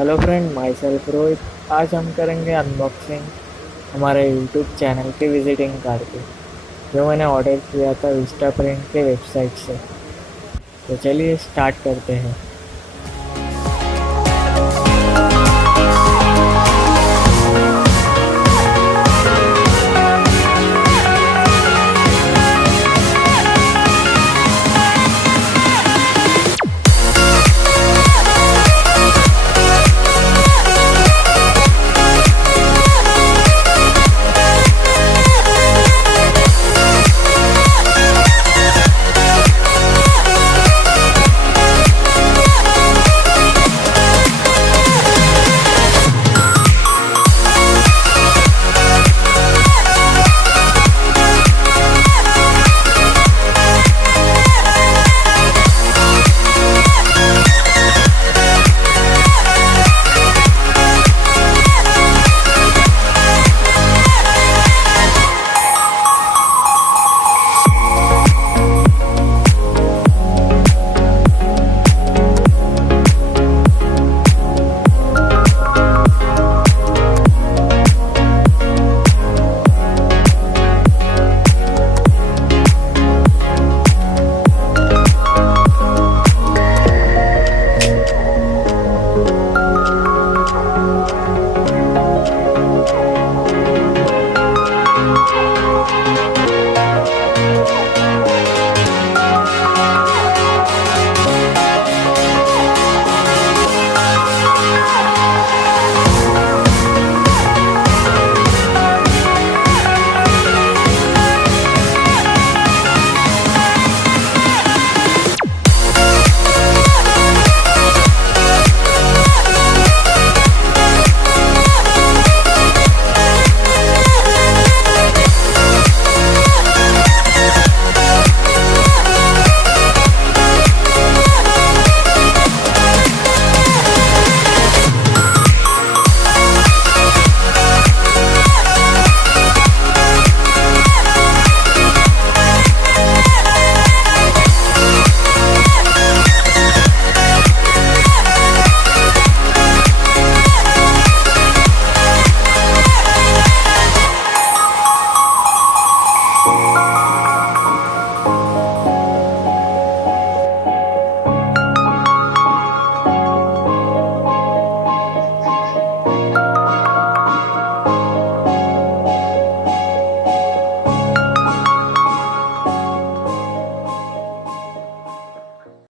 Hello friend, my self Rohit. आज हम करेंगे unboxing हमारे यूट्यूब चैनल के विजिटिंग कार्ड की, जो मैंने ऑर्डर किया था विस्टा प्रिंट के वेबसाइट से। तो चलिए स्टार्ट करते हैं।